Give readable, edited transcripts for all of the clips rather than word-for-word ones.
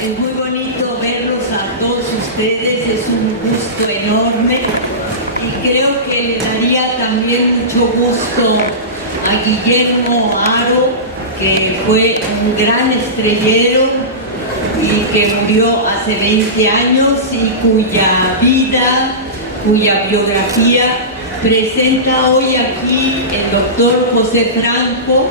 Es muy bonito verlos a todos ustedes, es un gusto enorme y creo que le daría también mucho gusto a Guillermo Haro, que fue un gran estrellero y que murió hace 20 años y cuya vida, cuya biografía presenta hoy aquí el doctor José Franco,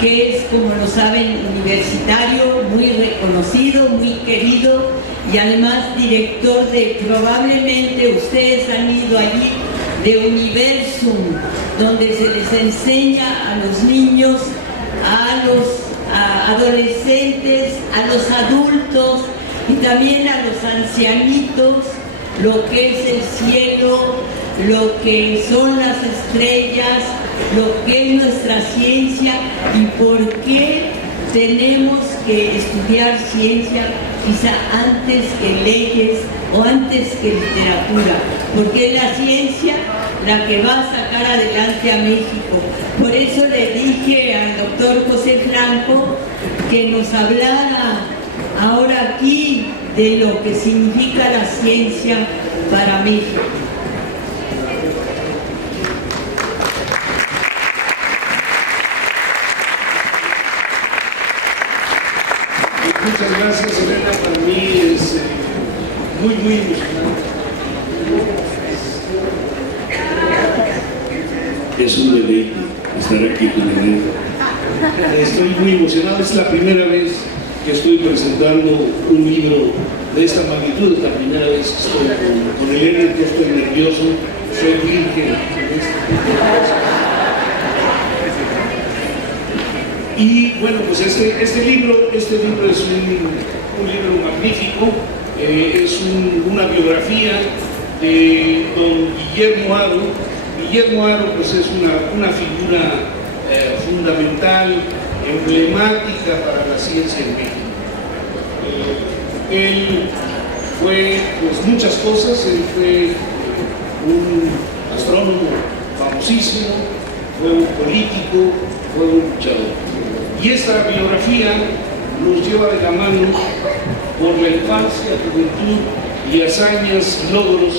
que es, como lo saben, universitario, muy reconocido, muy querido y además director de, probablemente ustedes han ido allí, de Universum, donde se les enseña a los niños, a los adolescentes, a los adultos y también a los ancianitos lo que es el cielo, lo que son las estrellas, lo que es nuestra ciencia y por qué tenemos que estudiar ciencia quizá antes que leyes o antes que literatura, porque es la ciencia la que va a sacar adelante a México. Por eso le dije al doctor José Franco que nos hablara ahora aquí de lo que significa la ciencia para México. Muchas gracias, Elena. Para mí es muy emocionante. Es un deleite estar aquí con Elena. Estoy muy emocionado. Es la primera vez que estoy presentando un libro de esta magnitud. Es la primera vez que estoy con Elena, entonces estoy nervioso. Soy virgen. Y bueno, pues este libro es un libro magnífico, es una biografía de don Guillermo Haro. Guillermo Haro pues es una figura fundamental, emblemática para la ciencia en México. Él fue pues muchas cosas, él fue un astrónomo famosísimo, fue un político, fue un luchador. Y esta biografía nos lleva de la mano por la infancia, juventud y hazañas y logros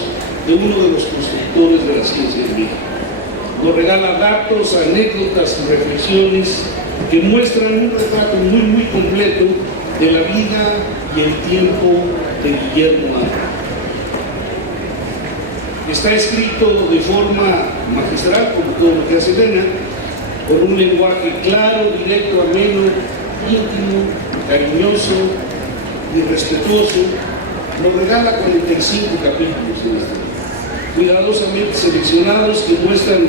de uno de los constructores de la ciencia en México. Nos regala datos, anécdotas y reflexiones que muestran un retrato muy completo de la vida y el tiempo de Guillermo Haro. Está escrito de forma magistral, como todo lo que hace Elena, por un lenguaje claro, directo, ameno, íntimo, cariñoso y respetuoso. Nos regala 45 capítulos en este libro, cuidadosamente seleccionados, que muestran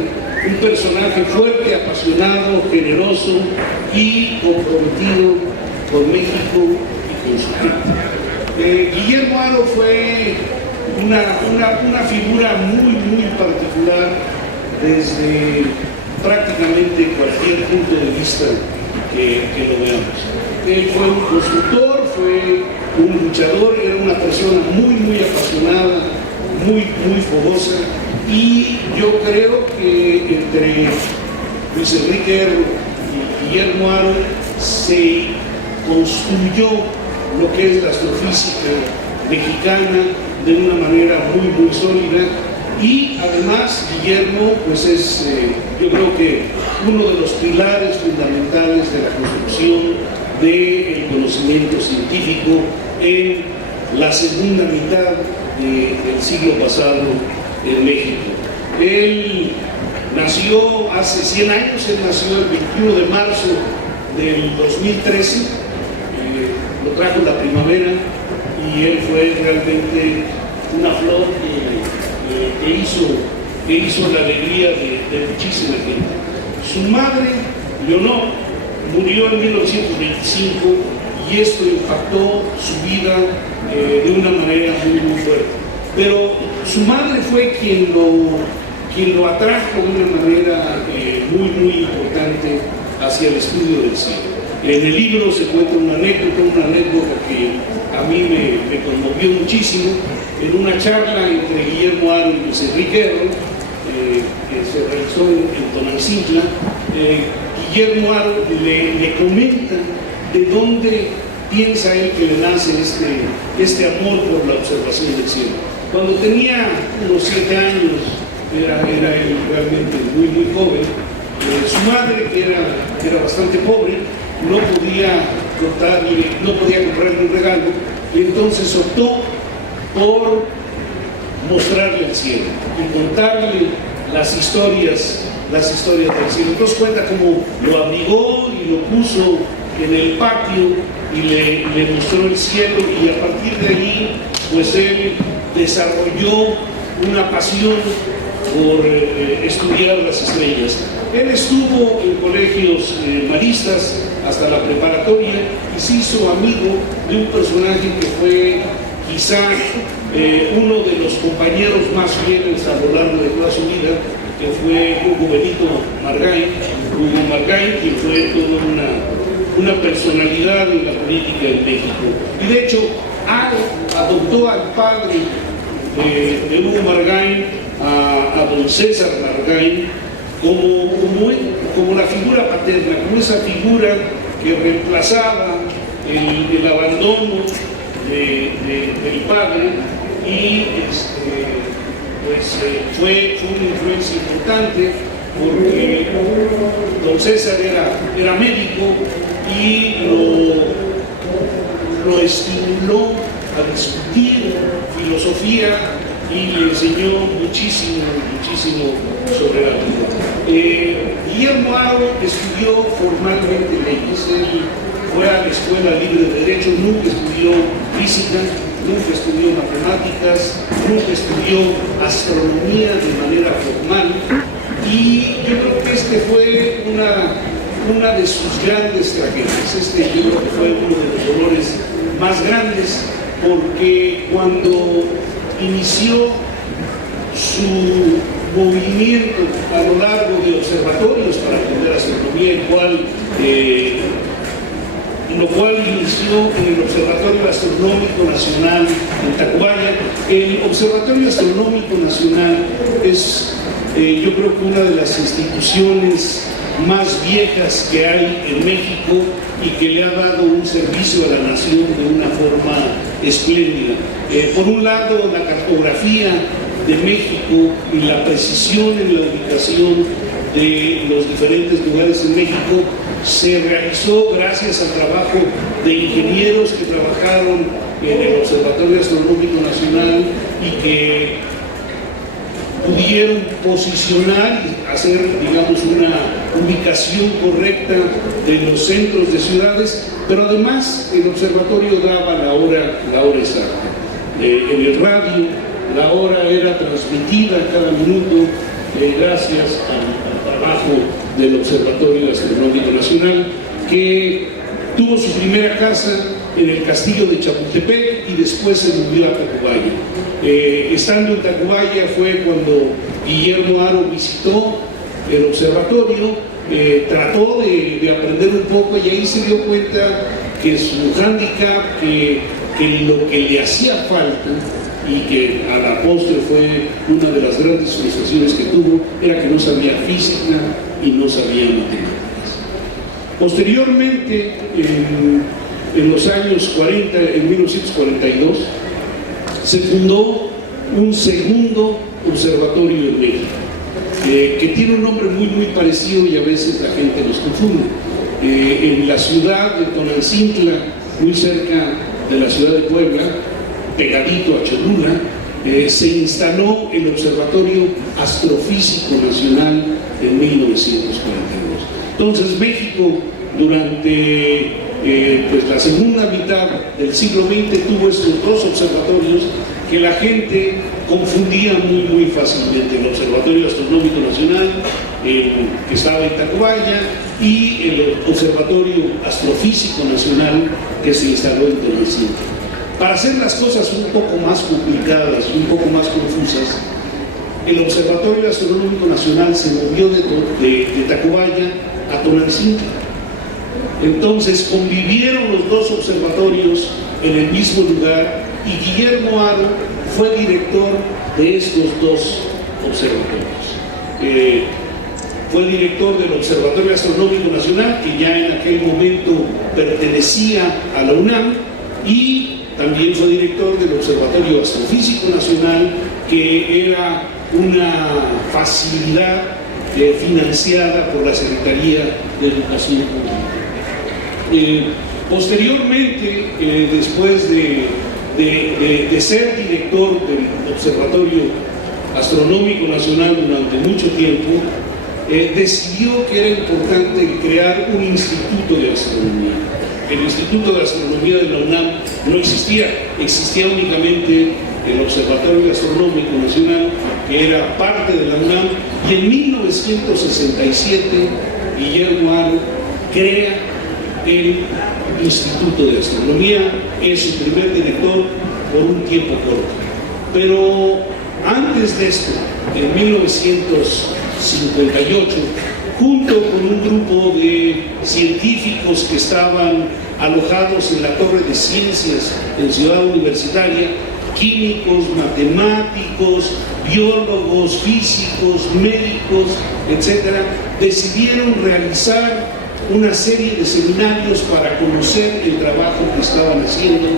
un personaje fuerte, apasionado, generoso y comprometido con México y con su gente. Guillermo Haro fue una figura muy particular desde prácticamente cualquier punto de vista que lo veamos. Él fue un constructor, fue un luchador, era una persona muy apasionada, muy fogosa, y yo creo que entre Luis Enrique Erro y Guillermo Haro se construyó lo que es la astrofísica mexicana de una manera muy sólida. Y además Guillermo pues es yo creo que uno de los pilares fundamentales de la construcción del conocimiento científico en la segunda mitad del siglo pasado en México. Él nació hace 100 años, él nació el 21 de marzo del 2013, lo trajo la primavera y él fue realmente una flor que hizo la alegría de muchísima gente. Su madre, Leonor, murió en 1925 y esto impactó su vida de una manera muy fuerte. Pero su madre fue quien lo atrajo de una manera muy importante hacia el estudio del cielo. En el libro se cuenta una anécdota que a mí me conmovió muchísimo. En una charla entre Guillermo Haro y Luis Enrique Erro, que se realizó en Tonancintla, Guillermo Haro le comenta de dónde piensa él que le nace este amor por la observación del cielo. Cuando tenía unos 7 años, era él realmente muy, muy joven, su madre, que era bastante pobre, no podía comprarle un regalo, y entonces optó por mostrarle el cielo y contarle las historias del cielo. Entonces cuenta cómo lo abrigó y lo puso en el patio y le mostró el cielo, y a partir de ahí pues él desarrolló una pasión por estudiar las estrellas. Él estuvo en colegios maristas hasta la preparatoria y se hizo amigo de un personaje que fue quizá uno de los compañeros más fieles a lo largo de toda su vida, que fue Hugo Benito Margain. Hugo Margain, quien fue toda una personalidad en la política en México. Y de hecho, adoptó al padre de Hugo Margain, a don César Margain, como la figura paterna, como esa figura que reemplazaba el abandono del padre, y fue una influencia importante, porque don César era médico y lo estimuló a discutir filosofía y le enseñó muchísimo sobre la vida. Guillermo Haro estudió formalmente leyes. Él fue a la Escuela Libre de Derecho, nunca estudió física, nunca estudió matemáticas, nunca estudió astronomía de manera formal, y yo creo que este fue una de sus grandes tragedias. Yo creo que fue uno de los dolores más grandes, porque cuando inició su movimiento a lo largo de observatorios para aprender astronomía, lo cual inició en el Observatorio Astronómico Nacional en Tacubaya. El Observatorio Astronómico Nacional es, yo creo que una de las instituciones más viejas que hay en México y que le ha dado un servicio a la nación de una forma espléndida. Por un lado, la cartografía de México y la precisión en la ubicación de los diferentes lugares en México se realizó gracias al trabajo de ingenieros que trabajaron en el Observatorio Astronómico Nacional y que pudieron posicionar y hacer, digamos, una ubicación correcta de los centros de ciudades, pero además el observatorio daba la hora exacta. En el radio la hora era transmitida cada minuto gracias al trabajo del Observatorio Astronómico Nacional, que tuvo su primera casa en el castillo de Chapultepec y después se movió a Tacubaya. Estando en Tacubaya fue cuando Guillermo Haro visitó el observatorio, trató de aprender un poco, y ahí se dio cuenta que su hándicap, que lo que le hacía falta, y que a la postre fue una de las grandes frustraciones que tuvo, era que no sabía física y no sabía matemáticas. Posteriormente, en los años 40, en 1942, se fundó un segundo observatorio en México, que tiene un nombre muy parecido y a veces la gente los confunde. En la ciudad de Tonantzintla, muy cerca de la ciudad de Puebla, pegadito a Cholula, se instaló el Observatorio Astrofísico Nacional en 1942. Entonces México, durante pues la segunda mitad del siglo XX, tuvo estos dos observatorios que la gente confundía muy fácilmente: el Observatorio Astronómico Nacional, que estaba en Tacubaya, y el Observatorio Astrofísico Nacional, que se instaló en Tonantzintla. Para hacer las cosas un poco más complicadas, un poco más confusas, el Observatorio Astronómico Nacional se movió de Tacubaya a Tonantzintla. Entonces convivieron los dos observatorios en el mismo lugar, y Guillermo Haro fue director de estos dos observatorios. fue director del Observatorio Astronómico Nacional, que ya en aquel momento pertenecía a la UNAM, y también fue director del Observatorio Astrofísico Nacional, que era una facilidad financiada por la Secretaría de Educación Pública. Posteriormente, después de ser director del Observatorio Astronómico Nacional durante mucho tiempo, decidió que era importante crear un instituto de astronomía. El Instituto de Astronomía de la UNAM no existía, existía únicamente el Observatorio Astronómico Nacional, que era parte de la UNAM, y en 1967 Guillermo Haro crea el Instituto de Astronomía, es su primer director por un tiempo corto. Pero antes de esto, en 1958, junto con un grupo de científicos que estaban alojados en la Torre de Ciencias en Ciudad Universitaria, químicos, matemáticos, biólogos, físicos, médicos, etc., decidieron realizar una serie de seminarios para conocer el trabajo que estaban haciendo,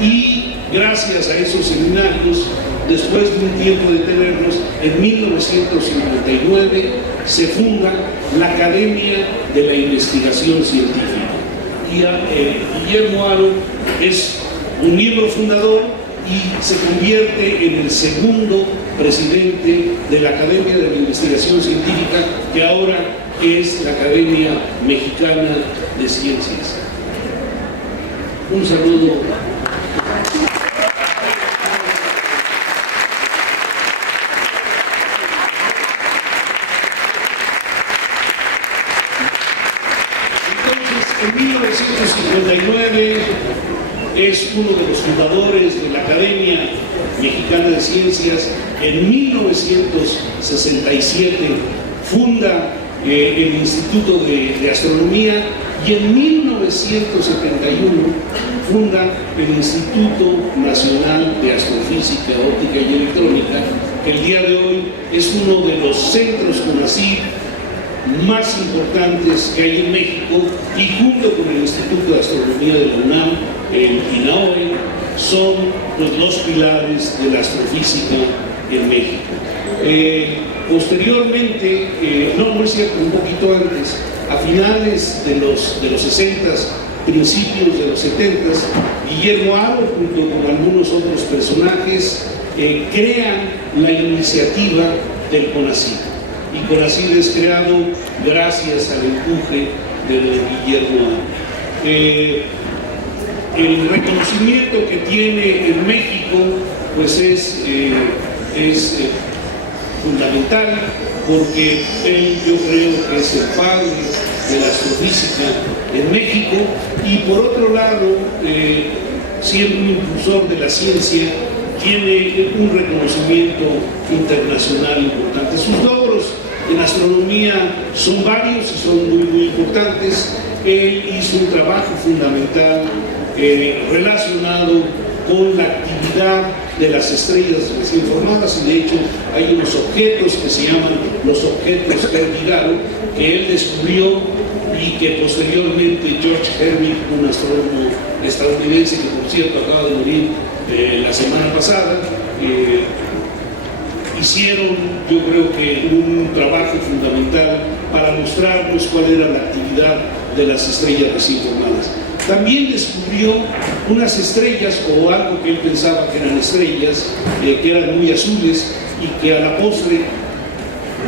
y gracias a esos seminarios, después de un tiempo de tenerlos, en 1959 se funda la Academia de la Investigación Científica. Y Guillermo Haro es un miembro fundador y se convierte en el segundo presidente de la Academia de la Investigación Científica, que ahora es la Academia Mexicana de Ciencias. Un saludo. En 1959 es uno de los fundadores de la Academia Mexicana de Ciencias. En 1967 funda el Instituto de Astronomía, y en 1971 funda el Instituto Nacional de Astrofísica, Óptica y Electrónica, que el día de hoy es uno de los centros CONACYT más importantes que hay en México, y junto con el Instituto de Astronomía de la UNAM, el INAOE, son los dos pilares de la astrofísica en México. Posteriormente, no es cierto, un poquito antes, a finales de los 60s, principios de los 70s, Guillermo Haro, junto con algunos otros personajes, crean la iniciativa del CONACYT. Y CONACYT es creado gracias al empuje de Guillermo Haro. El reconocimiento que tiene en México pues es fundamental, porque él, yo creo que es el padre de la astrofísica en México, y por otro lado, siendo un impulsor de la ciencia, tiene un reconocimiento internacional importante. Sus logros en astronomía son varios y son muy importantes. Él hizo un trabajo fundamental relacionado con la actividad de las estrellas recién formadas, y de hecho hay unos objetos que se llaman los objetos Herbig-Haro, que él descubrió y que posteriormente George Herwig, un astrónomo estadounidense que por cierto acaba de morir la semana pasada, hicieron, yo creo que un trabajo fundamental para mostrarnos cuál era la actividad de las estrellas recién formadas. También descubrió unas estrellas, o algo que él pensaba que eran estrellas, que eran muy azules, y que a la postre,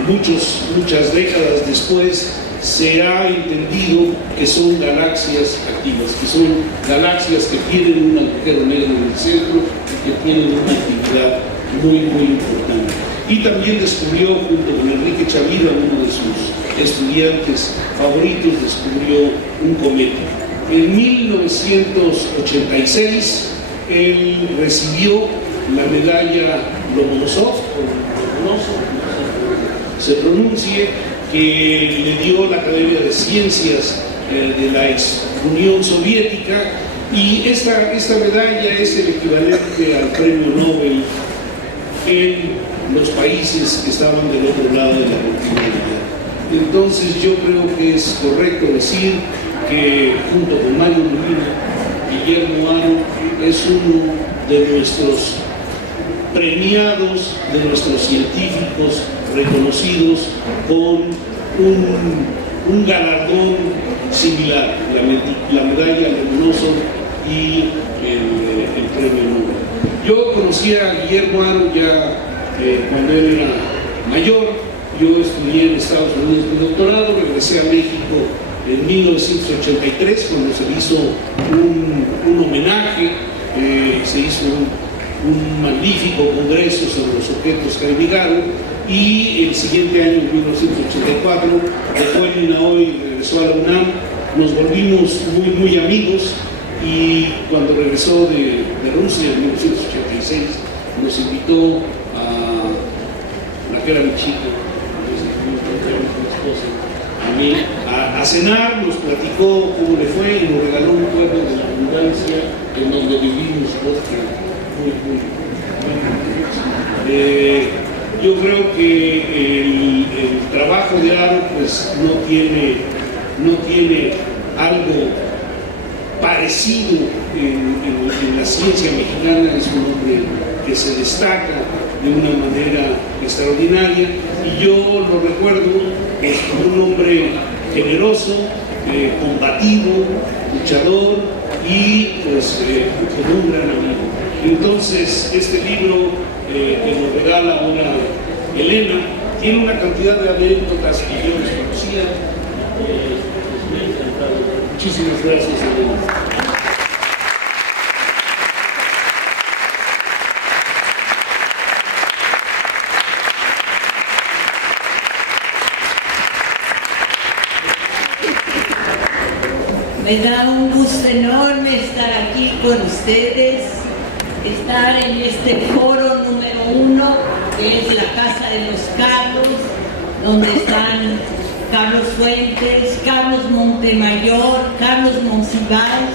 muchas décadas después, se ha entendido que son galaxias activas, que son galaxias que tienen un agujero negro en el centro y que tienen una actividad muy importante. Y también descubrió, junto con Enrique Chavira, uno de sus estudiantes favoritos, descubrió un cometa. En 1986 él recibió la medalla Lomonosov, se pronuncie, que le dio la Academia de Ciencias de la ex Unión Soviética, y esta medalla es el equivalente al premio Nobel en los países que estaban del otro lado de la cortina de hierro. Entonces yo creo que es correcto decir que junto con Mario Molina, Guillermo Haro es uno de nuestros premiados, de nuestros científicos reconocidos con un galardón similar, la medalla Lomonosov y el premio Nobel. Yo conocí a Guillermo Haro ya cuando él era mayor. Yo estudié en Estados Unidos mi doctorado, regresé a México en 1983 cuando se hizo un homenaje, se hizo un magnífico congreso sobre los objetos que habitaron, y el siguiente año, en 1984, dejó el INAHOY, regresó a la UNAM, nos volvimos muy amigos, y cuando regresó de Rusia en 1986 nos invitó a la que era mi chica, a mí, a cenar, nos platicó cómo le fue y nos regaló un pueblo de la abundancia en donde vivimos muy. Yo creo que el trabajo de Haro pues no tiene algo parecido en la ciencia mexicana. Es un hombre que se destaca de una manera extraordinaria, y yo lo recuerdo como un hombre generoso, combativo, luchador y pues como un gran amigo. Entonces este libro que nos regala ahora Elena tiene una cantidad de anécdotas que yo desconocía. Me ha encantado. Muchísimas gracias, Elena. Me da un gusto enorme estar aquí con ustedes, estar en este foro número 1, que es la Casa de los Carlos, donde están Carlos Fuentes, Carlos Montemayor, Carlos Monsiváis,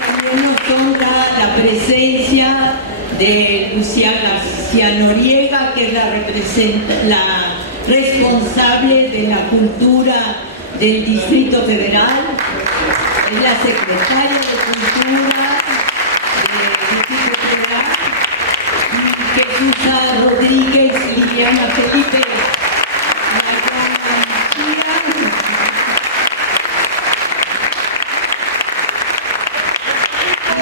también nos honra la presencia de Lucía García Noriega, que es la responsable de la cultura del Distrito Federal, es la secretaria de Cultura del Distrito Federal, y Jesús Rodríguez, Liliana Felipe,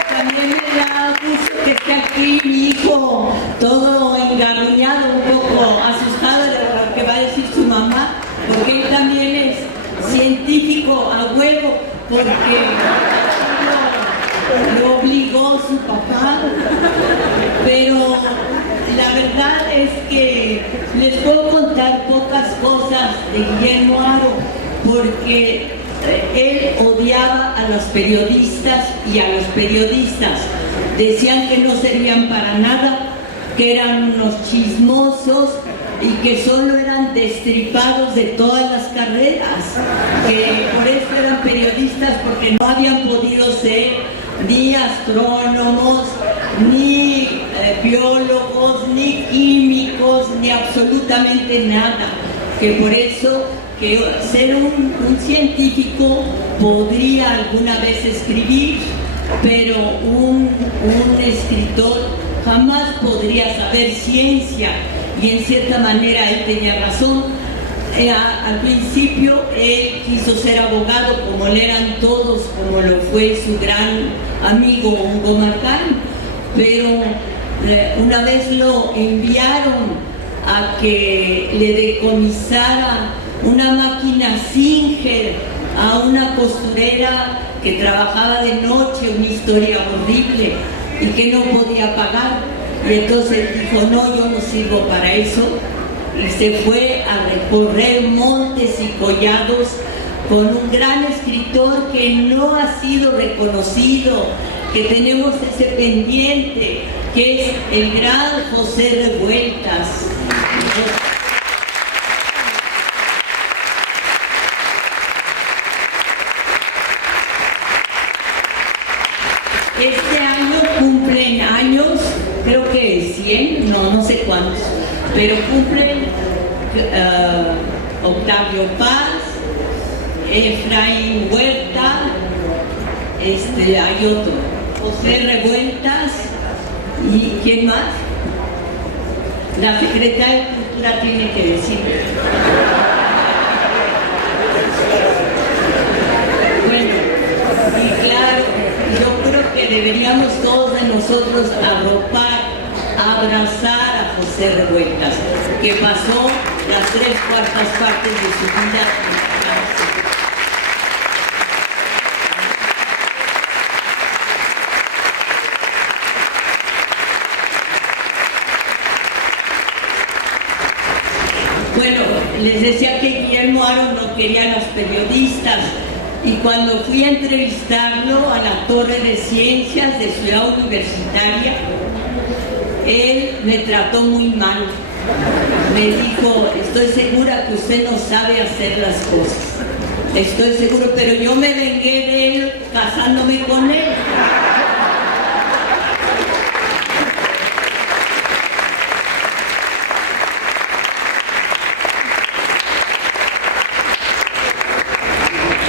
también me da gusto que esté aquí mi hijo, todo engarruñado, un poco asustado de lo que va a decir su mamá, porque él también es científico a huevo, porque lo obligó su papá. Pero la verdad es que les puedo contar pocas cosas de Guillermo Haro, porque él odiaba a los periodistas y a los periodistas. Decían que no servían para nada, que eran unos chismosos y que solo eran destripados de todas las carreras, que por eso eran periodistas, porque no habían podido ser ni astrónomos, ni biólogos, ni químicos, ni absolutamente nada, que por eso que ser un científico podría alguna vez escribir, pero un escritor jamás podría saber ciencia, y en cierta manera él tenía razón. Al principio él quiso ser abogado, como lo eran todos, como lo fue su gran amigo Hugo Marcán, pero una vez lo enviaron a que le decomisara una máquina Singer a una costurera que trabajaba de noche, una historia horrible, y que no podía pagar. Y entonces dijo: no, yo no sirvo para eso, y se fue a recorrer montes y collados con un gran escritor que no ha sido reconocido, que tenemos ese pendiente, que es el gran José Revueltas. Este año cumplen 100, no sé cuántos, pero cumplen Octavio Paz, Efraín Huerta, hay otro, José Revueltas, ¿y quién más? La secretaria de Cultura tiene que decir. Bueno, y claro, yo creo que deberíamos todos de nosotros arropar, abrazar a José Revueltas, que pasó las 3/4 partes de su vida en Francia. Bueno, les decía que Guillermo Haro no quería a los periodistas, y cuando fui a entrevistarlo a la Torre de Ciencias de Ciudad Universitaria, él me trató muy mal. Me dijo: estoy segura que usted no sabe hacer las cosas, estoy seguro, pero yo me vengué de él casándome con él.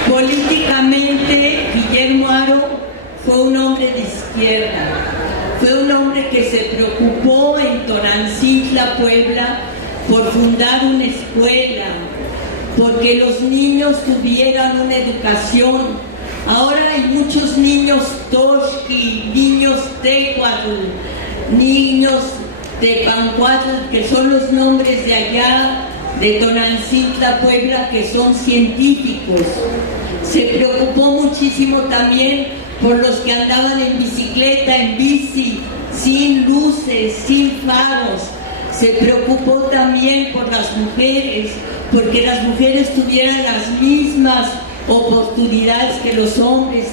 Políticamente, Guillermo Haro fue un hombre de izquierda, fue un hombre que se preocupó en Tonancintla, Puebla, por fundar una escuela, porque los niños tuvieran una educación. Ahora hay muchos niños Toshki, niños Tecuatl, niños Tepancuatl, que son los nombres de allá, de Tonancintla, Puebla, que son científicos. Se preocupó muchísimo también por los que andaban en bicicleta, en bici, sin luces, sin faros. Se preocupó también por las mujeres, porque las mujeres tuvieran las mismas oportunidades que los hombres.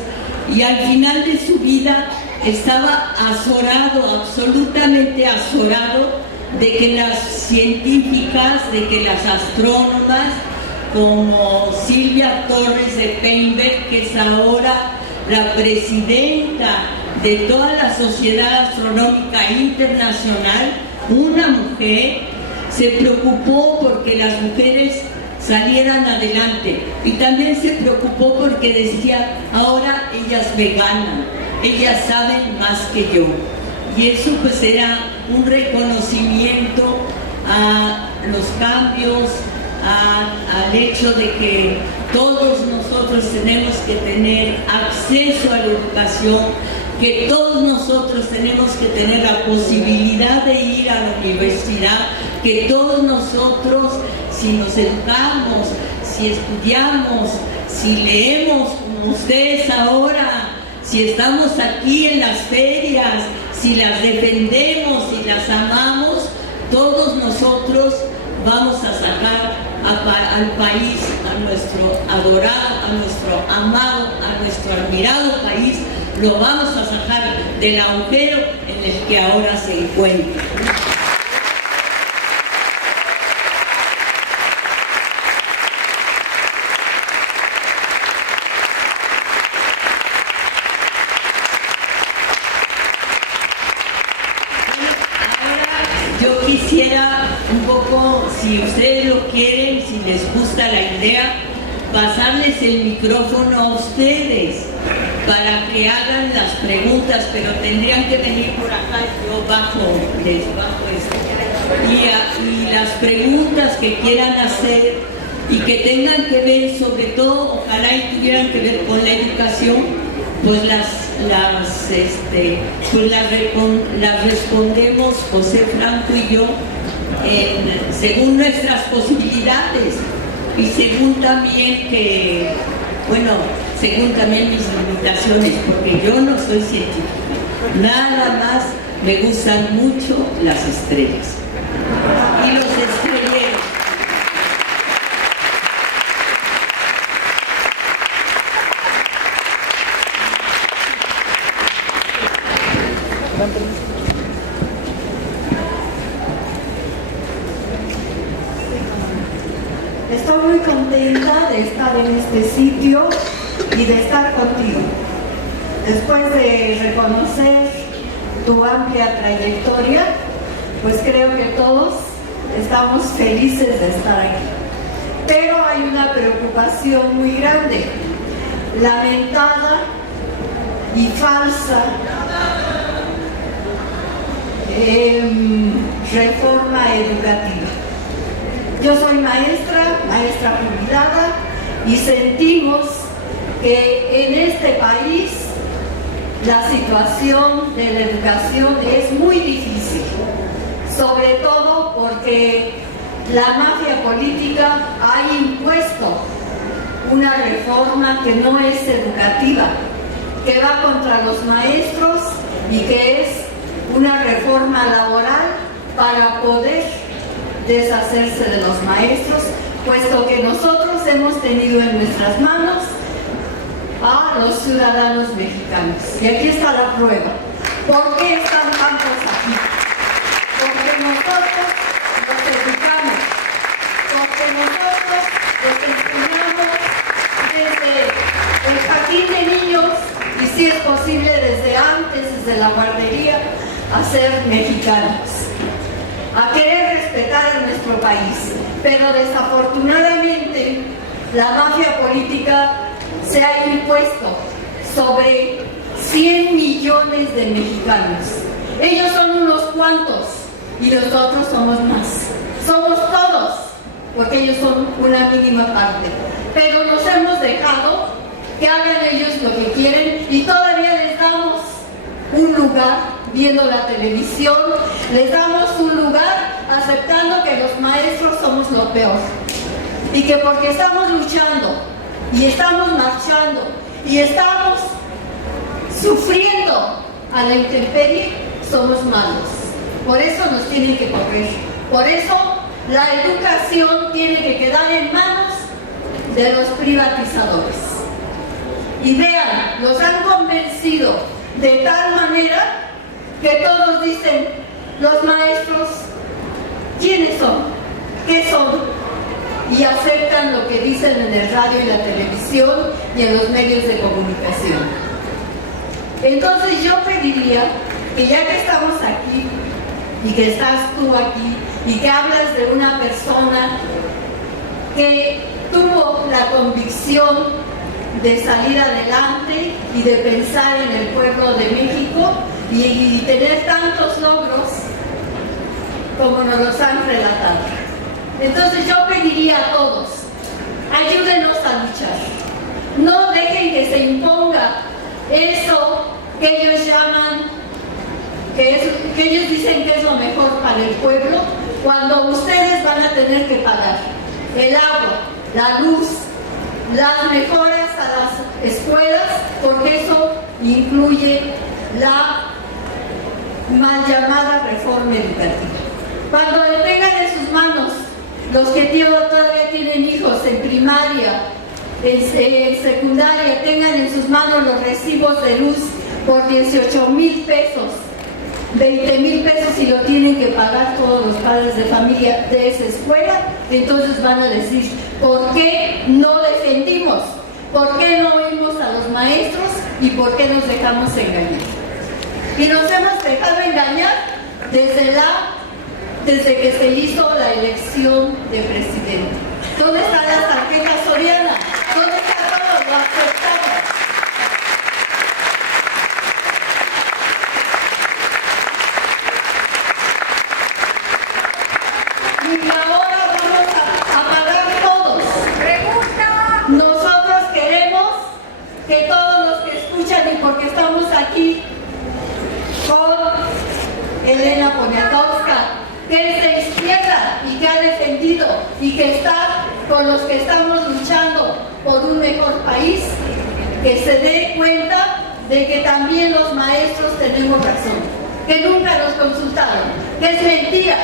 Y al final de su vida estaba azorado, absolutamente azorado, de que las científicas, de que las astrónomas, como Silvia Torres de Peinberg, que es ahora la presidenta de toda la Sociedad Astronómica Internacional, una mujer, se preocupó porque las mujeres salieran adelante, y también se preocupó porque decía: ahora ellas me ganan, ellas saben más que yo. Y eso pues era un reconocimiento a los cambios, al hecho de que todos nosotros tenemos que tener acceso a la educación, que todos nosotros tenemos que tener la posibilidad de ir a la universidad, que todos nosotros, si nos educamos, si estudiamos, si leemos como ustedes ahora, si estamos aquí en las ferias, si las defendemos, si las amamos, todos nosotros vamos a sacar al país, a nuestro adorado, a nuestro amado, a nuestro admirado país, lo vamos a sacar del agujero en el que ahora se encuentra. Yo quisiera un poco, si ustedes lo quieren, si les gusta la idea, pasarles el micrófono a ustedes para que hagan las preguntas, pero tendrían que venir por acá, yo les bajo esto. Y las preguntas que quieran hacer y que tengan que ver, sobre todo, ojalá y tuvieran que ver con la educación, pues las respondemos José Franco y yo según nuestras posibilidades, y según también según también mis limitaciones, porque yo no soy científica, nada más me gustan mucho las estrellas y los estrelleros. Estoy muy contenta de estar en este sitio y de estar contigo. Después de reconocer tu amplia trayectoria, pues creo que todos estamos felices de estar aquí. Pero hay una preocupación muy grande, lamentada y falsa reforma educativa. Yo soy maestra jubilada, y sentimos que en este país la situación de la educación es muy difícil, sobre todo porque la mafia política ha impuesto una reforma que no es educativa, que va contra los maestros y que es una reforma laboral para poder deshacerse de los maestros, puesto que nosotros hemos tenido en nuestras manos a los ciudadanos mexicanos. Y aquí está la prueba. ¿Por qué están tantos aquí? Porque nosotros los educamos, porque nosotros los enseñamos desde el jardín de niños y, si es posible, desde antes, desde la guardería, a ser mexicanos, a querer respetar a nuestro país. Pero desafortunadamente la mafia política se ha impuesto sobre 100 millones de mexicanos. Ellos son unos cuantos y nosotros somos más. Somos todos, porque ellos son una mínima parte. Pero nos hemos dejado que hagan ellos lo que quieren y todavía les damos un lugar viendo la televisión, les damos un lugar aceptando que los maestros somos lo peor. Y que porque estamos luchando y estamos marchando y estamos sufriendo a la intemperie, somos malos. Por eso nos tienen que correr. Por eso la educación tiene que quedar en manos de los privatizadores. Y vean, los han convencido de tal manera que todos dicen, los maestros, ¿quiénes son? ¿Qué son? Y aceptan lo que dicen en el radio y la televisión y en los medios de comunicación. Entonces yo pediría que, ya que estamos aquí y que estás tú aquí y que hablas de una persona que tuvo la convicción de salir adelante y de pensar en el pueblo de México y tener tantos logros como nos los han relatado. Entonces yo pediría a todos, ayúdenos a luchar. No dejen que se imponga eso que ellos llaman, que ellos dicen que es lo mejor para el pueblo, cuando ustedes van a tener que pagar el agua, la luz, las mejoras a las escuelas, porque eso incluye la mal llamada reforma educativa. Cuando tengan en sus manos, los que todavía tienen hijos en primaria, en secundaria, tengan en sus manos los recibos de luz por 18,000 pesos, 20,000 pesos, y lo tienen que pagar todos los padres de familia de esa escuela, entonces van a decir, ¿por qué no defendimos? ¿Por qué no oímos a los maestros? ¿Y por qué nos dejamos engañar? Y nos hemos dejado engañar desde que se hizo la elección de presidente. ¿Dónde están las tarjetas Soriana? ¿Dónde está todo? Lo aceptamos. Y ahora vamos a pagar todos. ¡Pregunta! Nosotros queremos que todos los que escuchan, y porque estamos aquí con Elena Poniatowska, que es de izquierda y que ha defendido y que está con los que estamos luchando por un mejor país, que se dé cuenta de que también los maestros tenemos razón, que nunca nos consultaron, que es mentira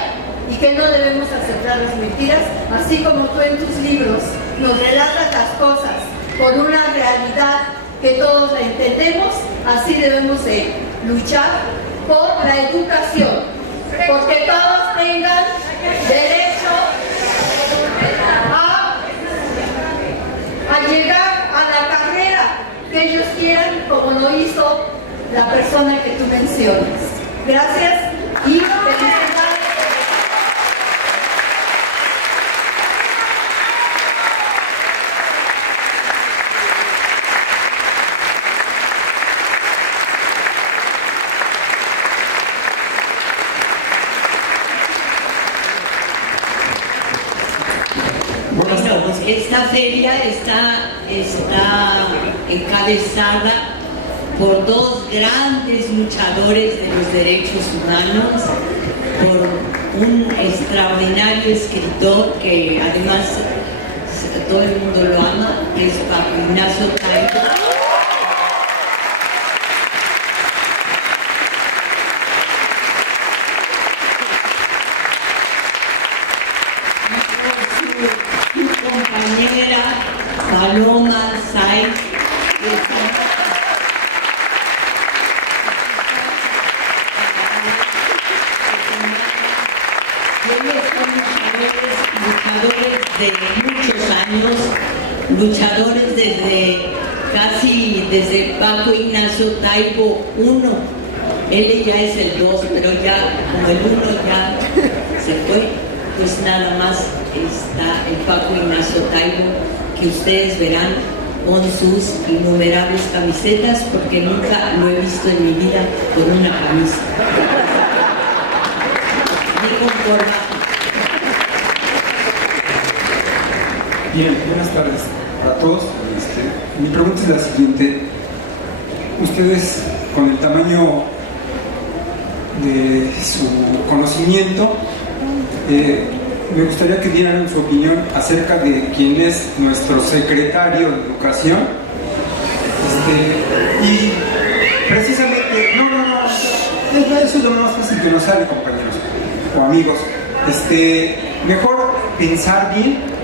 y que no debemos aceptar las mentiras, así como tú en tus libros nos relatas las cosas con una realidad que todos la entendemos, así debemos de luchar por la educación, porque todos tengan derecho a llegar a la carrera que ellos quieran, como lo hizo la persona que tú mencionas. Gracias y felicidades. esta feria está encabezada por dos grandes luchadores de los derechos humanos, por un extraordinario escritor que además todo el mundo lo ama, que es Paco Ignacio Taibo. Su compañera Paloma Sáenz, luchadores de muchos años, luchadores desde Paco Ignacio Taibo I. Él ya es el 2, pero ya como el 1 ya se fue, pues nada más está el Paco Ignacio Taibo, que ustedes verán con sus innumerables camisetas, porque nunca lo he visto en mi vida con una camisa ni con corbata. Bien, buenas tardes a todos. Mi pregunta es la siguiente. Ustedes, con el tamaño de su conocimiento, me gustaría que dieran su opinión acerca de quién es nuestro secretario de Educación. Y precisamente, eso es lo más fácil que nos sale, compañeros o amigos. Mejor pensar bien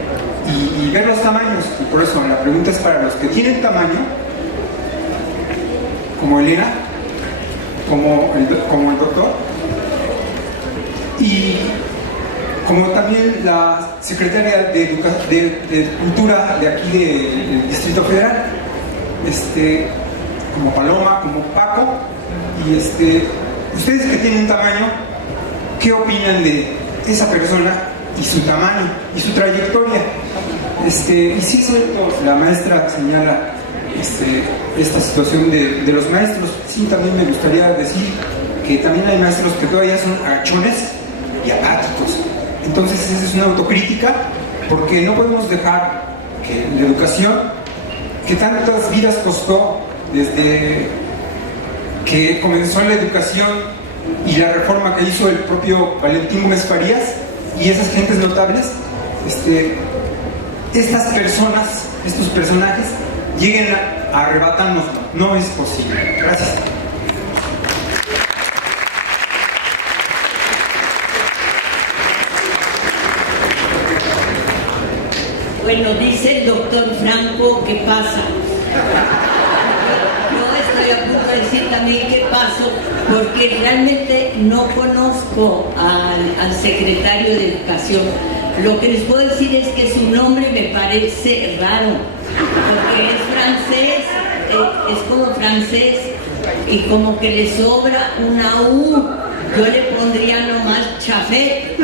y ver los tamaños. Y por eso la pregunta es para los que tienen tamaño, como Elena, como el doctor, y como también la secretaria de Cultura de aquí del Distrito Federal, como Paloma, como Paco. Y ustedes que tienen tamaño, ¿qué opinan de esa persona y su tamaño y su trayectoria? Y sí, es cierto, la maestra señala esta situación de los maestros. Sí, también me gustaría decir que también hay maestros que todavía son agachones y apáticos. Entonces esa es una autocrítica, porque no podemos dejar que la educación, que tantas vidas costó desde que comenzó la educación y la reforma que hizo el propio Valentín Gómez Farías y esas gentes notables, estas personas, estos personajes lleguen a arrebatarnos. No es posible. Gracias. Bueno, dice el doctor Franco, ¿qué pasa? Yo estoy a punto de decir también qué pasó, porque realmente no conozco al secretario de Educación. Lo que les puedo decir es que su nombre me parece raro, porque es francés, es como francés, y como que le sobra una U. Yo le pondría nomás Chafet.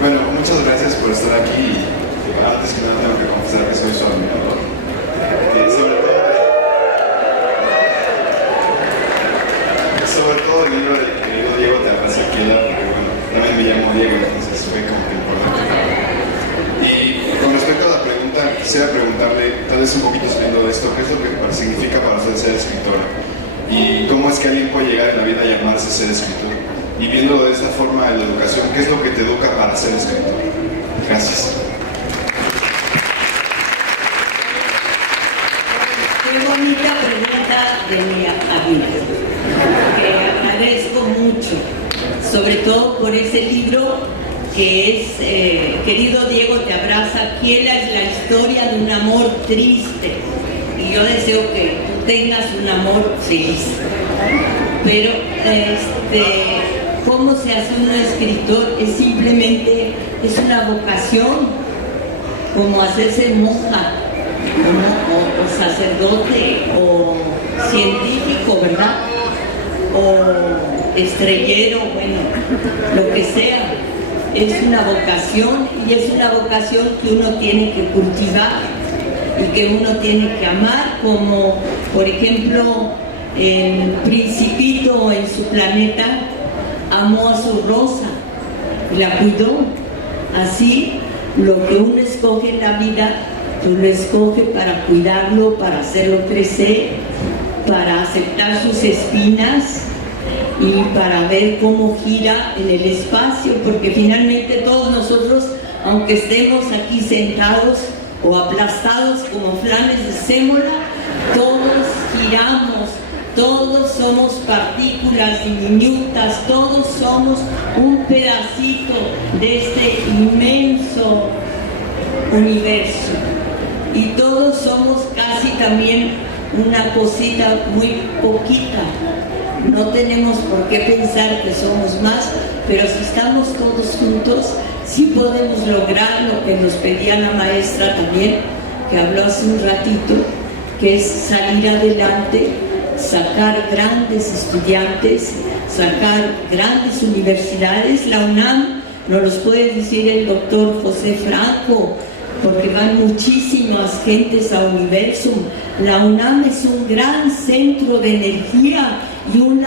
Bueno, muchas gracias por estar aquí. Antes que nada tengo que confesar que soy su admirador. Sobre todo el libro del querido Diego Te Abraza Quiela, porque bueno, también me llamo Diego, entonces fue como que importante. Y con respecto a la pregunta, quisiera preguntarle, tal vez un poquito saliendo de esto, ¿qué es lo que significa para usted ser escritora? Y cómo es que alguien puede llegar en la vida a llamarse ser escritor. Y viéndolo de esta forma en la educación, ¿qué es lo que te educa para ser escritor? Gracias. Qué bonita pregunta de mi amiga, que agradezco mucho, sobre todo por ese libro que es Querido Diego Te Abraza Quiela, es la historia de un amor triste, y yo deseo que tú tengas un amor feliz. Pero ¿cómo se hace un escritor? Es simplemente, es una vocación, como hacerse monja, o sacerdote, o científico, ¿verdad? O estrellero, bueno, lo que sea. es una vocación, y es una vocación que uno tiene que cultivar y que uno tiene que amar, como por ejemplo el Principito en su planeta amó a su rosa, la cuidó. Así, lo que uno escoge en la vida, pues lo escoge para cuidarlo, para hacerlo crecer, para aceptar sus espinas y para ver cómo gira en el espacio, porque finalmente todos nosotros, aunque estemos aquí sentados o aplastados como flanes de sémola, todos giramos, todos somos partículas diminutas, todos somos un pedacito de este inmenso universo, y todos somos casi también una cosita muy poquita. No tenemos por qué pensar que somos más, pero si estamos todos juntos, sí podemos lograr lo que nos pedía la maestra también, que habló hace un ratito, que es salir adelante, sacar grandes estudiantes, sacar grandes universidades. La UNAM nos los puede decir el doctor José Franco, porque van muchísimas gentes a Universum. La UNAM es un gran centro de energía y un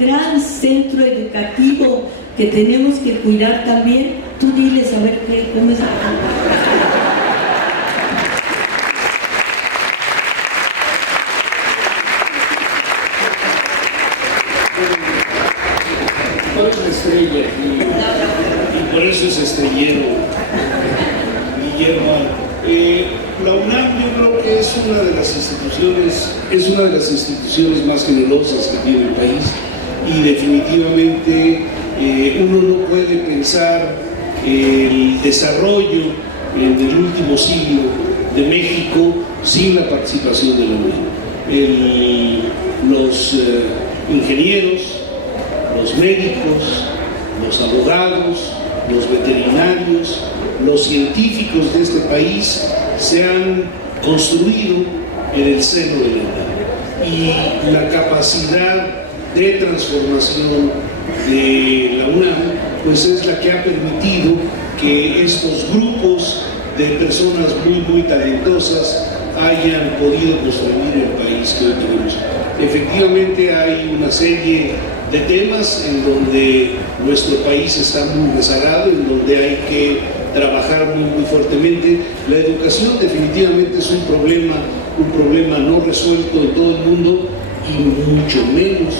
gran centro educativo que tenemos que cuidar también. Tú diles a ver cómo es. Estrella y por eso es estrellero, Guillermo. La UNAM yo creo que es una de las instituciones más generosas que tiene el país, y definitivamente uno no puede pensar el desarrollo en el último siglo de México sin la participación de la UNAM. Los ingenieros, los médicos, los abogados, los veterinarios, los científicos de este país se han construido en el seno de la UNAM, y la capacidad de transformación de la UNAM pues es la que ha permitido que estos grupos de personas muy talentosas hayan podido construir el país que hoy tenemos. Efectivamente hay una serie de temas en donde nuestro país está muy rezagado, en donde hay que trabajar muy fuertemente. La educación definitivamente es un problema no resuelto en todo el mundo, y mucho menos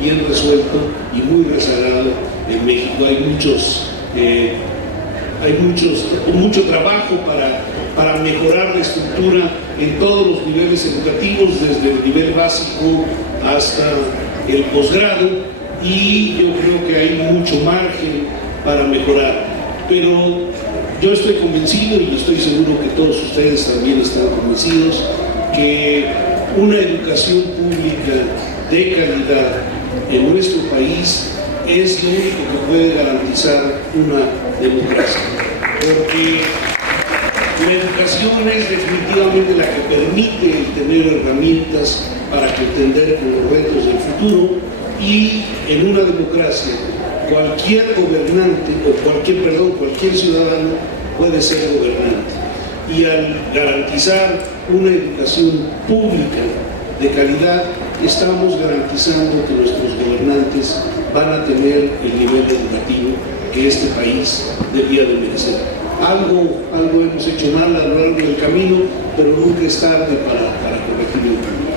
bien resuelto y muy rezagado en México. Hay mucho trabajo para mejorar la estructura en todos los niveles educativos, desde el nivel básico hasta el posgrado, y yo creo que hay mucho margen para mejorar. Pero yo estoy convencido, y estoy seguro que todos ustedes también están convencidos, que una educación pública de calidad en nuestro país es lo único que puede garantizar una democracia, porque la educación es definitivamente la que permite tener herramientas para contender con los retos del futuro, y en una democracia cualquier gobernante cualquier ciudadano puede ser gobernante, y al garantizar una educación pública de calidad estamos garantizando que nuestros gobernantes van a tener el nivel educativo que este país debía de merecer. Algo hemos hecho mal a lo largo del camino, pero nunca es tarde para corregir el camino.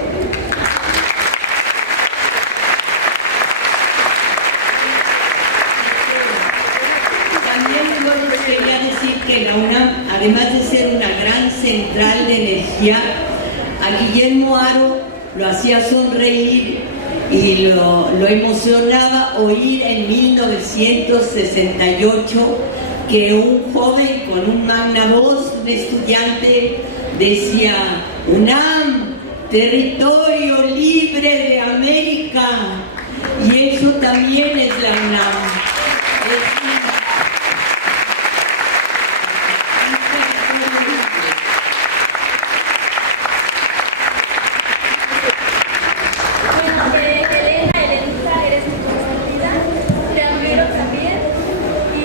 También yo les quería decir que la UNAM, además de ser una gran central de energía, a Guillermo Haro lo hacía sonreír y lo emocionaba oír en 1968 que un joven con un magnavoz, un estudiante, decía: UNAM, territorio libre de América. Y eso también es la UNAM. Elena, Elenita, eres mi consentida, te admiro también, y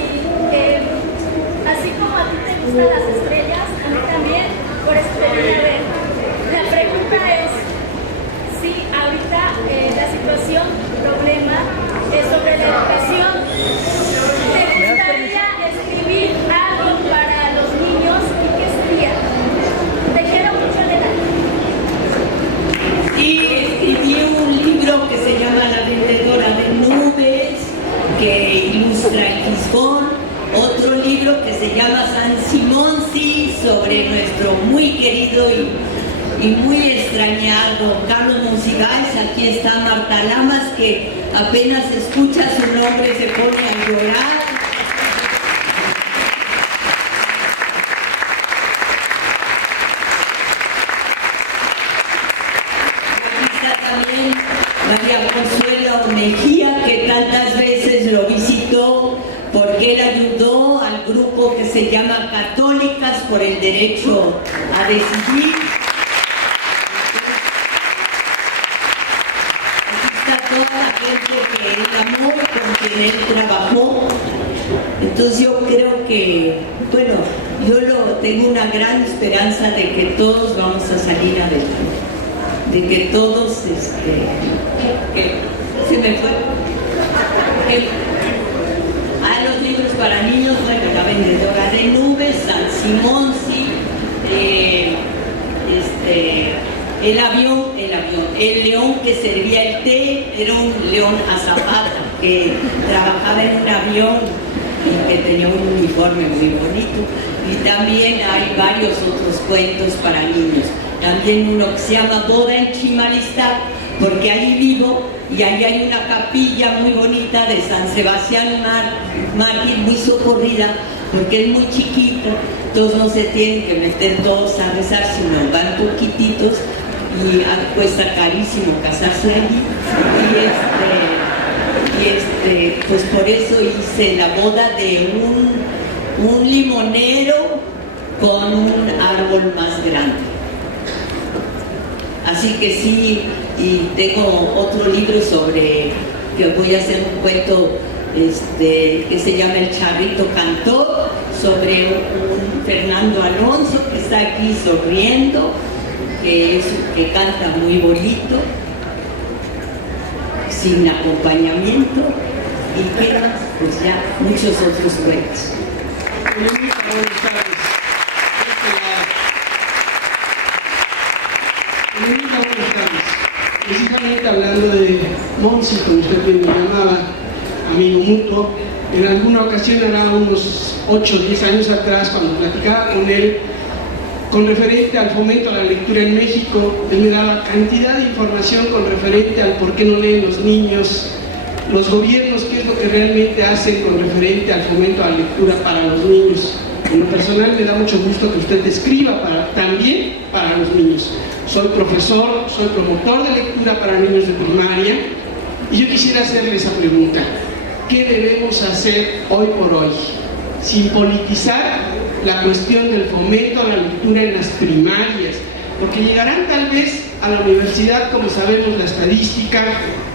nuestro muy querido y muy extrañado Carlos Monsiváis. Aquí está Marta Lamas, que apenas escucha su nombre se pone a llorar. Aquí está también María Consuelo Mejía, que tantas veces lo visitó porque él ayudó al grupo que se llama Católicas por el Derecho a Decidir. Aquí está toda la gente que él amó, con quien él trabajó. Entonces yo creo que, bueno, tengo una gran esperanza de que todos vamos a salir adelante, de que todos, que se me fue. Los libros para niños, bueno, La Vendedora de Nubes, San Simón, sí, el avión, el león que servía el té, era un león azafata que trabajaba en un avión y que tenía un uniforme muy bonito. Y también hay varios otros cuentos para niños. También uno que se llama Boda en Chimalistá, porque ahí vivo y ahí hay una capilla muy bonita de San Sebastián Mártir, muy socorrida, porque es muy chiquito, entonces no se tienen que meter todos a rezar, sino van poquititos y cuesta carísimo casarse allí. Pues por eso hice la boda de un limonero con un árbol más grande. Así que sí, y tengo otro libro sobre, que voy a hacer un cuento que se llama El Charrito Cantor, sobre un Fernando Alonso que está aquí sonriendo, que canta muy bonito, sin acompañamiento, y quedan pues ya muchos otros cuentos. Precisamente hablando de Monsi, como usted me llamaba, amigo mutuo, en alguna ocasión, hará unos 8 o 10 años atrás, cuando platicaba con él con referente al fomento a la lectura en México, él me daba cantidad de información con referente al por qué no leen los niños, los gobiernos, qué es lo que realmente hacen con referente al fomento a la lectura para los niños. En lo personal me da mucho gusto que usted escriba también para los niños. Soy profesor, soy promotor de lectura para niños de primaria, y yo quisiera hacerle esa pregunta: ¿qué debemos hacer hoy por hoy? Sin politizar la cuestión del fomento a la lectura en las primarias, porque llegarán tal vez a la universidad, como sabemos la estadística,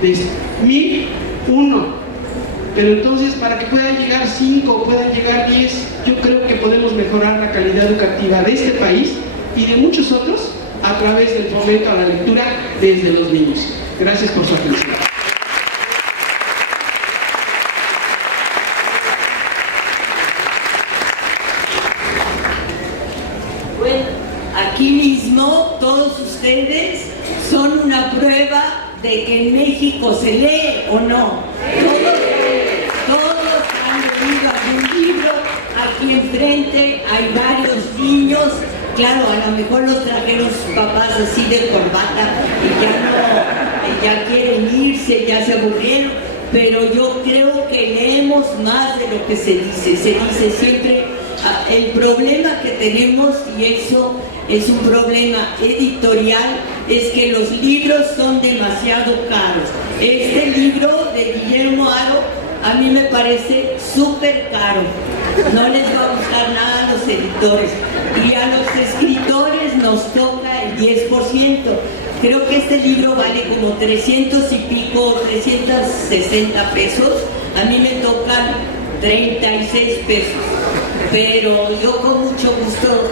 de 1001, pero entonces para que puedan llegar 5 o puedan llegar 10, yo creo que podemos mejorar la calidad educativa de este país y de muchos otros a través del fomento a la lectura desde los niños. Gracias por su atención. Bueno, aquí mismo todos ustedes son una prueba de que en México se lee o no. Todos han leído algún libro. Aquí enfrente hay varios niños. Claro, a lo mejor los trajeron sus papás así de corbata y ya quieren irse, ya se aburrieron, pero yo creo que leemos más de lo que se dice. Se dice siempre, el problema que tenemos, y eso es un problema editorial, es que los libros son demasiado caros. Este libro de Guillermo Haro a mí me parece súper caro. No les va a gustar nada a los editores. Y a los escritores nos toca el 10%. Creo que este libro vale como 300 y pico, 360 pesos. A mí me tocan 36 pesos. Pero yo con mucho gusto,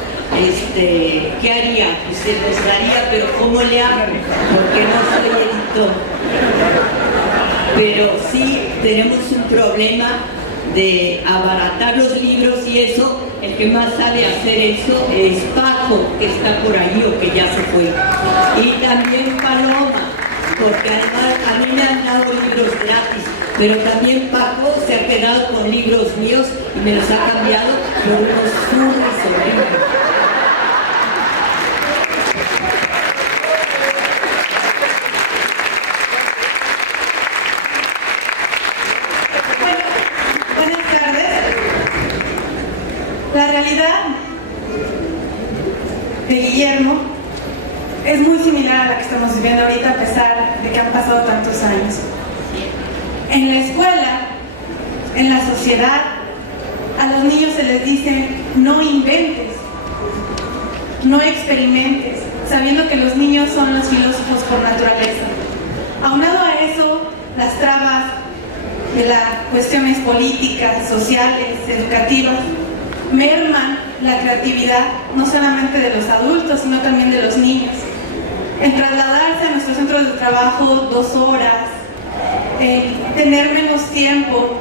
¿qué haría? Pues se los daría, pero ¿cómo le hago? Porque no soy editor. Pero sí tenemos un problema de abaratar los libros, y eso, el que más sabe hacer eso es Paco, que está por ahí o que ya se fue. Y también Paloma, porque además a mí me han dado libros gratis, pero también Paco se ha quedado con libros míos y me los ha cambiado por unos furros horribles. de Guillermo es muy similar a la que estamos viviendo ahorita, a pesar de que han pasado tantos años. En la escuela, en la sociedad, a los niños se les dice: no inventes, no experimentes, sabiendo que los niños son los filósofos por naturaleza. Aunado a eso, las trabas de las cuestiones políticas, sociales, educativas, merman la creatividad no solamente de los adultos, sino también de los niños. En trasladarse a nuestros centros de trabajo 2 horas, tener menos tiempo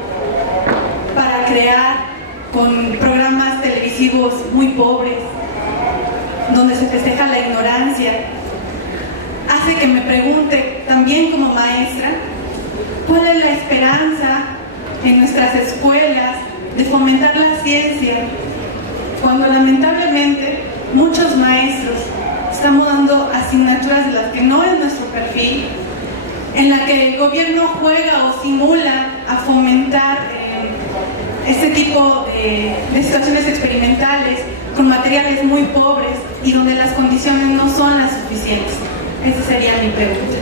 para crear con programas televisivos muy pobres, donde se festeja la ignorancia, hace que me pregunte también como maestra, ¿cuál es la esperanza en nuestras escuelas de fomentar la ciencia cuando lamentablemente muchos maestros estamos dando asignaturas de las que no es nuestro perfil, en la que el gobierno juega o simula a fomentar este tipo de situaciones experimentales con materiales muy pobres y donde las condiciones no son las suficientes? Esa sería mi pregunta.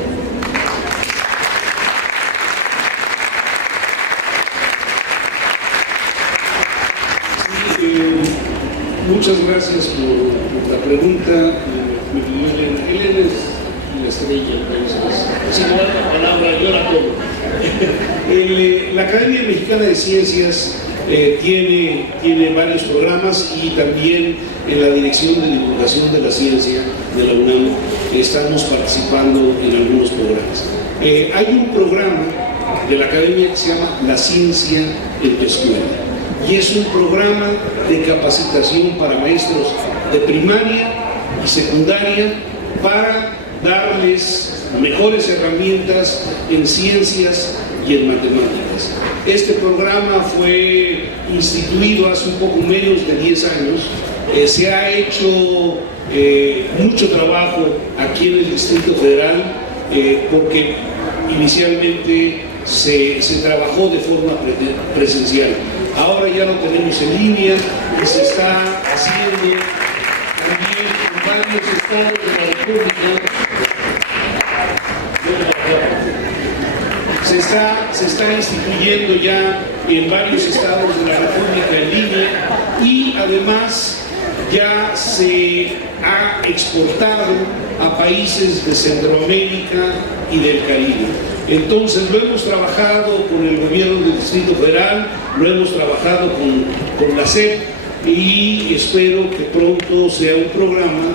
Muchas gracias por la pregunta. Elena es la estrella, si no da la palabra, llora todo. La Academia Mexicana de Ciencias tiene varios programas, y también en la Dirección de Divulgación de la Ciencia de la UNAM estamos participando en algunos programas. Hay un programa de la Academia que se llama La Ciencia en tu Escuela, y es un programa de capacitación para maestros de primaria y secundaria para darles mejores herramientas en ciencias y en matemáticas. Este programa fue instituido hace un poco menos de 10 años. Se ha hecho mucho trabajo aquí en el Distrito Federal, porque inicialmente se trabajó de forma presencial. Ahora ya lo tenemos en línea y se está haciendo también en varios estados de la República. Se está instituyendo ya en varios estados de la República en línea, y además ya se ha exportado a países de Centroamérica y del Caribe. Entonces lo hemos trabajado con el gobierno del Distrito Federal, lo hemos trabajado con la SEP, y espero que pronto sea un programa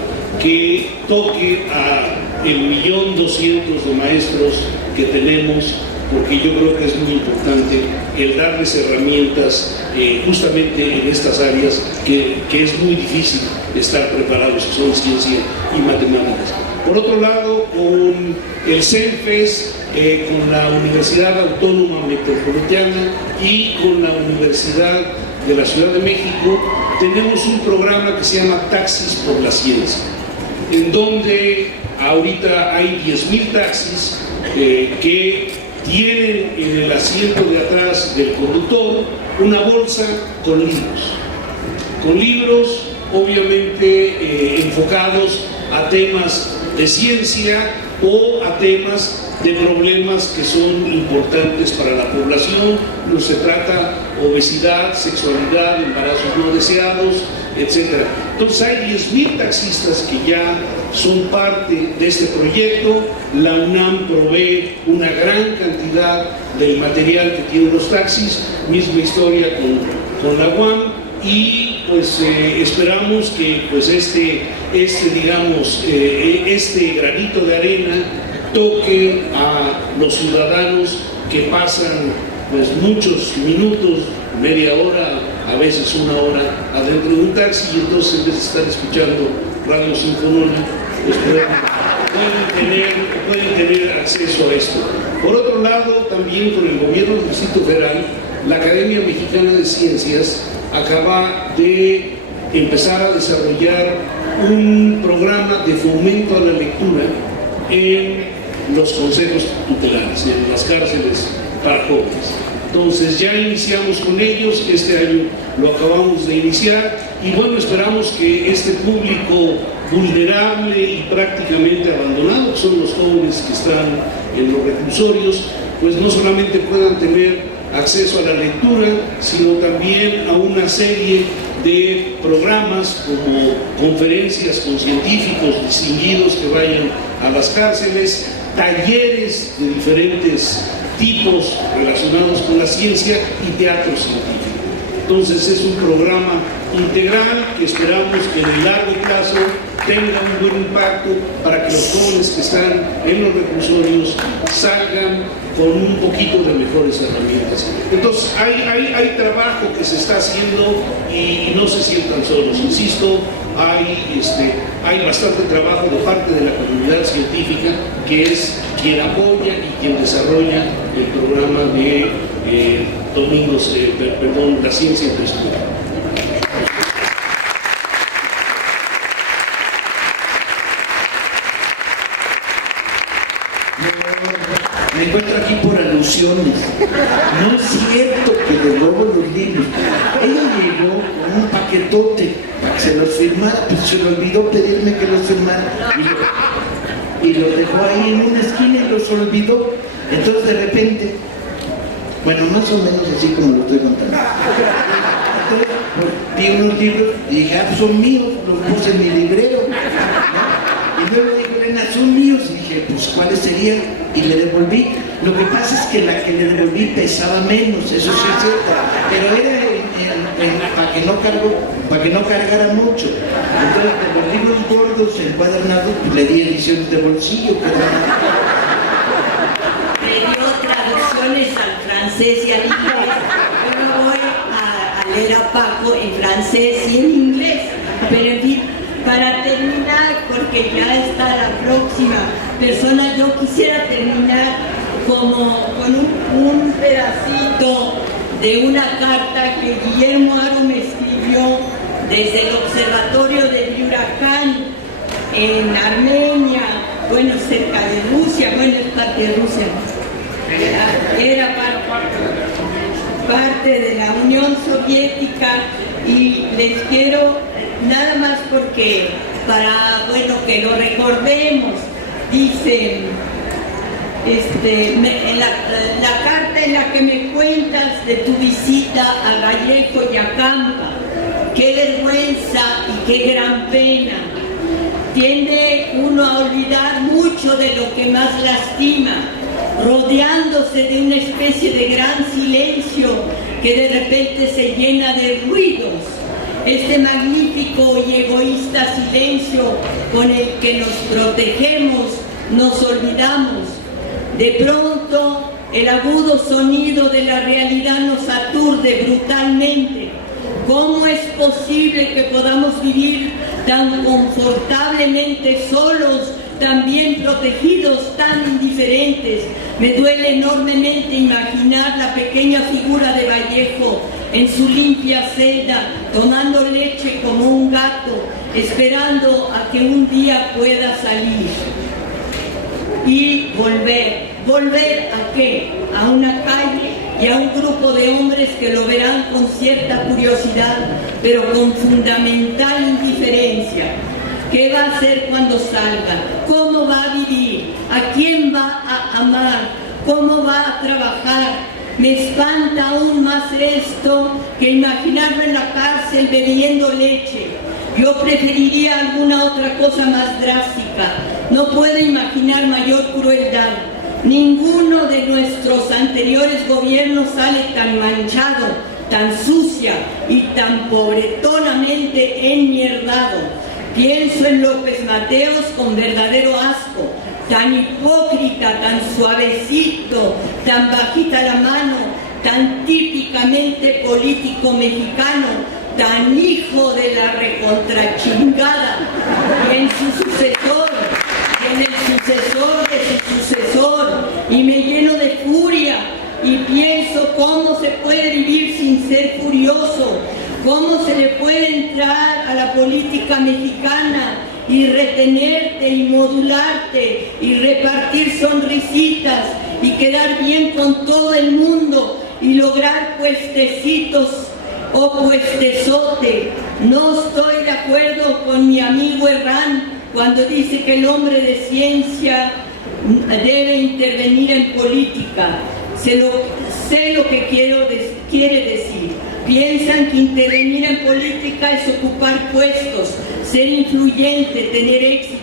que toque a el 1.200.000 de maestros que tenemos, porque yo creo que es muy importante el darles herramientas justamente en estas áreas que es muy difícil estar preparados, que son ciencia y matemáticas. Por otro lado, con el CENFES, con la Universidad Autónoma Metropolitana y con la Universidad de la Ciudad de México, tenemos un programa que se llama Taxis por la Ciencia, en donde ahorita hay 10,000 taxis que tienen en el asiento de atrás del conductor una bolsa con libros obviamente enfocados a temas de ciencia o a temas de problemas que son importantes para la población. No se trata obesidad, sexualidad, embarazos no deseados, etc. Entonces hay 10,000 taxistas que ya son parte de este proyecto. La UNAM provee una gran cantidad del material que tienen los taxis, misma historia con la UAM, y pues esperamos que pues este granito de arena toque a los ciudadanos que pasan pues muchos minutos, media hora, a veces una hora adentro de un taxi, y entonces en vez de estar escuchando Radio Sinfonía, pues pueden tener acceso a esto. Por otro lado, también con el gobierno del Distrito Federal, la Academia Mexicana de Ciencias acaba de empezar a desarrollar un programa de fomento a la lectura en los consejos tutelares, en las cárceles para jóvenes. Entonces ya iniciamos con ellos, este año lo acabamos de iniciar, y bueno, esperamos que este público vulnerable y prácticamente abandonado, que son los jóvenes que están en los reclusorios, pues no solamente puedan tener acceso a la lectura, sino también a una serie de programas como conferencias con científicos distinguidos que vayan a las cárceles, talleres de diferentes tipos relacionados con la ciencia y teatro científico. Entonces es un programa integral que esperamos que en el largo plazo tenga un buen impacto para que los jóvenes que están en los reclusorios salgan con un poquito de mejores herramientas. Entonces hay trabajo que se está haciendo y no se sientan solos, insisto, hay bastante trabajo de parte de la comunidad científica, que es quien apoya y quien desarrolla el programa de la ciencia en tu escuela. Me encuentro aquí por alusiones. No es cierto que le robo los libros. Ella llegó con un paquetote para que se los firmara, pues se le olvidó pedirme que los firmara. Y lo dejó ahí en una esquina y los olvidó. Entonces de repente, bueno, más o menos así como lo estoy contando. Entonces pues, vi unos libros y dije, ah, son míos, los puse en mi librero, ¿no? Y luego dijo, Elena, son míos. Y dije, pues ¿cuáles serían? Y le devolví. Lo que pasa es que la que le devolví pesaba menos, eso sí es cierto, pero era para que no cargara mucho. Entonces de los libros gordos encuadernados pues, le di ediciones de bolsillo. Me dio traducciones al francés y al inglés. Yo me voy a leer a Paco en francés y en inglés, pero en fin, para terminar, porque ya está la próxima persona, yo quisiera terminar como con un pedacito de una carta que Guillermo Haro me escribió desde el observatorio del huracán en Armenia, bueno, cerca de Rusia, bueno, es parte de Rusia, era parte de la Unión Soviética, y les quiero nada más porque para, bueno, que lo recordemos, dicen, en la carta en la que me cuentas de tu visita a Vallejo y a Campa, qué vergüenza y qué gran pena. Tiende uno a olvidar mucho de lo que más lastima, rodeándose de una especie de gran silencio que de repente se llena de ruidos. Este magnífico y egoísta silencio con el que nos protegemos, nos olvidamos. De pronto, el agudo sonido de la realidad nos aturde brutalmente. ¿Cómo es posible que podamos vivir tan confortablemente solos, tan bien protegidos, tan indiferentes? Me duele enormemente imaginar la pequeña figura de Vallejo en su limpia celda, tomando leche como un gato, esperando a que un día pueda salir. Y ¿volver a qué? A una calle y a un grupo de hombres que lo verán con cierta curiosidad, pero con fundamental indiferencia. ¿Qué va a hacer cuando salga? ¿Cómo va a vivir? ¿A quién va a amar? ¿Cómo va a trabajar? Me espanta aún más esto que imaginarlo en la cárcel bebiendo leche. Yo preferiría alguna otra cosa más drástica. No puedo imaginar mayor crueldad. Ninguno de nuestros anteriores gobiernos sale tan manchado, tan sucia y tan pobretonamente enmierdado. Pienso en López Mateos con verdadero asco, tan hipócrita, tan suavecito, tan bajita la mano, tan típicamente político mexicano, tan hijo de la recontrachingada, y en su sucesor, y en el sucesor de su sucesor, y me lleno de furia, y pienso cómo se puede vivir sin ser furioso, cómo se le puede entrar a la política mexicana y retenerte y modularte y repartir sonrisitas y quedar bien con todo el mundo y lograr puestecitos o puestezote. No estoy de acuerdo con mi amigo Herrán cuando dice que el hombre de ciencia debe intervenir en política. Sé lo que quiere decir. Piensan que intervenir en política es ocupar puestos, ser influyente, tener éxito.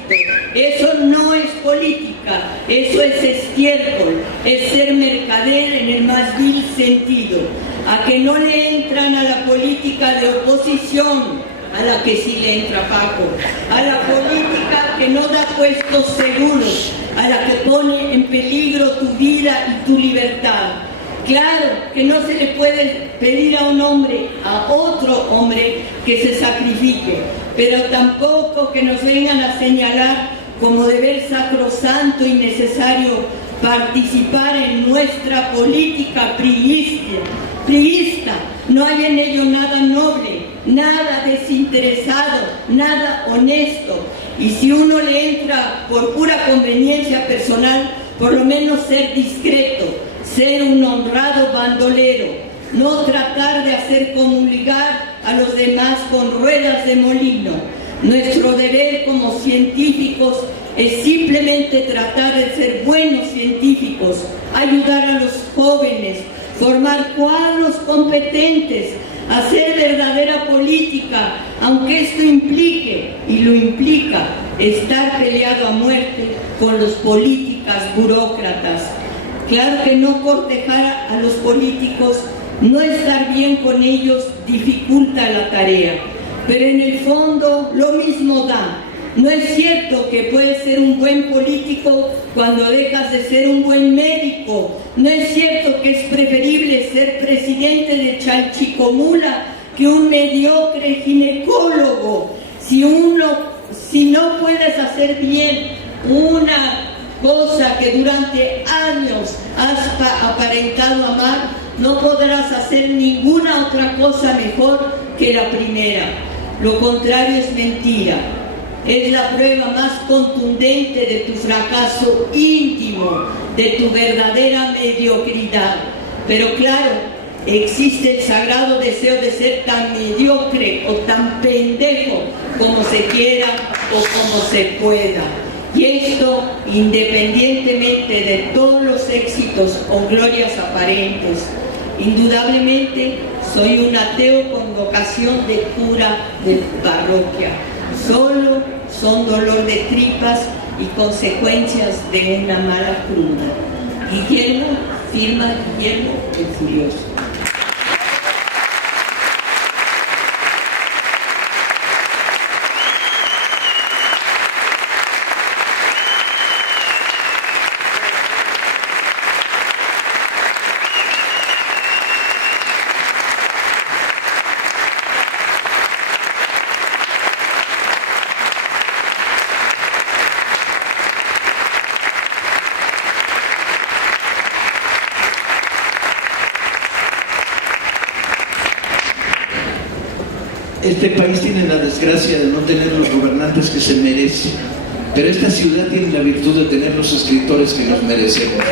Eso no es política, eso es estiércol, es ser mercader en el más vil sentido. A que no le entran a la política de oposición, a la que sí le entra Paco, a la política que no da puestos seguros, a la que pone en peligro tu vida y tu libertad. Claro que no se le puede pedir a un hombre, a otro hombre, que se sacrifique, pero tampoco que nos vengan a señalar como deber sacrosanto y necesario participar en nuestra política priista. No hay en ello nada noble, nada desinteresado, nada honesto. Y si uno le entra por pura conveniencia personal, por lo menos ser discreto, ser un honrado bandolero, no tratar de hacer comulgar a los demás con ruedas de molino. Nuestro deber como científicos es simplemente tratar de ser buenos científicos, ayudar a los jóvenes, formar cuadros competentes, hacer verdadera política, aunque esto implique, y lo implica, estar peleado a muerte con los políticas burócratas. Claro que no cortejar a los políticos, no estar bien con ellos dificulta la tarea, pero en el fondo lo mismo da. No es cierto que puedes ser un buen político cuando dejas de ser un buen médico. No es cierto que es preferible ser presidente de Chalchicomula que un mediocre ginecólogo. Si no puedes hacer bien una cosa que durante años has aparentado amar, no podrás hacer ninguna otra cosa mejor que la primera. Lo contrario es mentira. Es la prueba más contundente de tu fracaso íntimo, de tu verdadera mediocridad. Pero claro, existe el sagrado deseo de ser tan mediocre o tan pendejo como se quiera o como se pueda. Y esto independientemente de todos los éxitos o glorias aparentes. Indudablemente soy un ateo con vocación de cura de parroquia. Solo son dolor de tripas y consecuencias de una mala cruda. Guillermo, firma Guillermo el Furioso. Este país tiene la desgracia de no tener los gobernantes que se merece, pero esta ciudad tiene la virtud de tener los escritores que nos merecemos.